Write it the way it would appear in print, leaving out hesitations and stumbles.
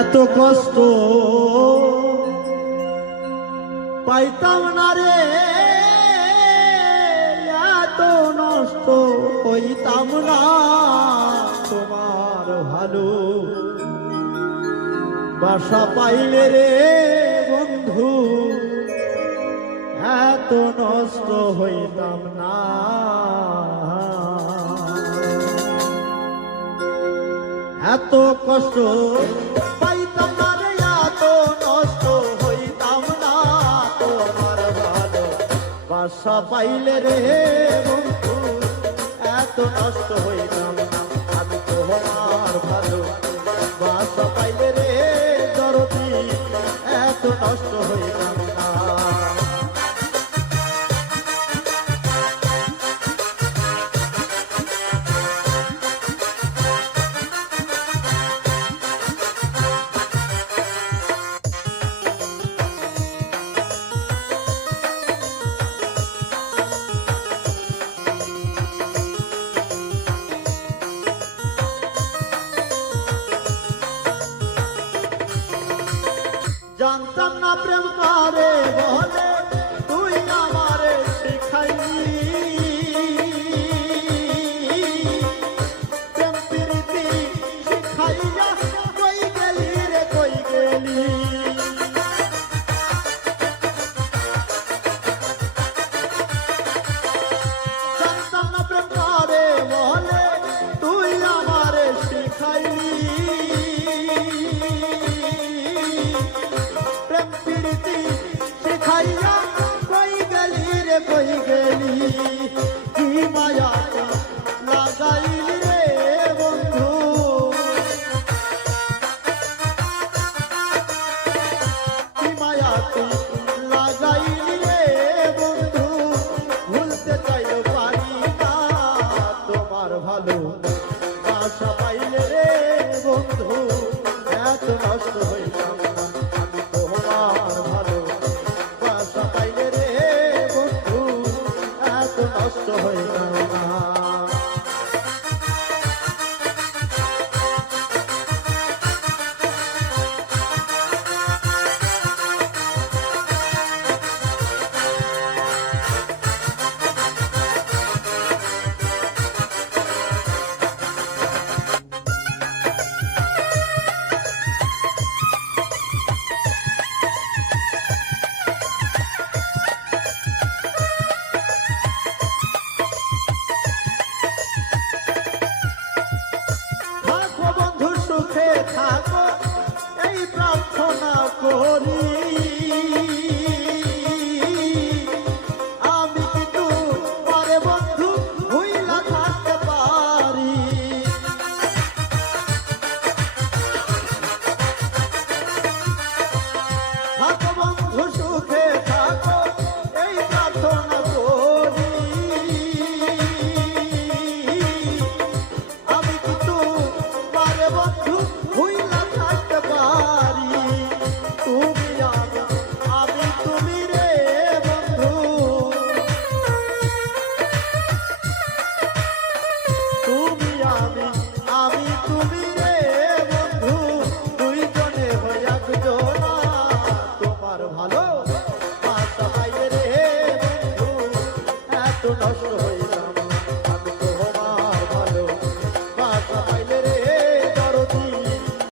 এত কষ্ট পাইতাম না রে, এত নষ্ট হইতাম না তোমার ভালো বাসা পাইলে রে বন্ধু, এত নষ্ট হইতাম না। এত কষ্ট পাইতাম না রে, এত নষ্ট হইতাম না তোমার ভালো বাসা পাইলে রে বন্ধু, এত নষ্ট হইতাম না আমি তোমার ভালো বাসা পাইলে রে দরদি, এত নষ্ট হইতাম না। জানতাম না প্রেম কারে বলে, তুই আমারে শিখাইলি প্রেম প্রীতি শিখাইয়া, কই গেলি রে কই গেলি। জানতাম না প্রেম কারে বলে, তুই আমারে শিখাইলি শিখাইয়া, কই গেলি রে কই গেলি। কি মায়া লাগাইলি রে বন্ধু, কি মায়া লাগাইলি রে বন্ধু, ভুলতে চাইও পারি না তোমার ভালো বাসা পাইলে রে বন্ধু,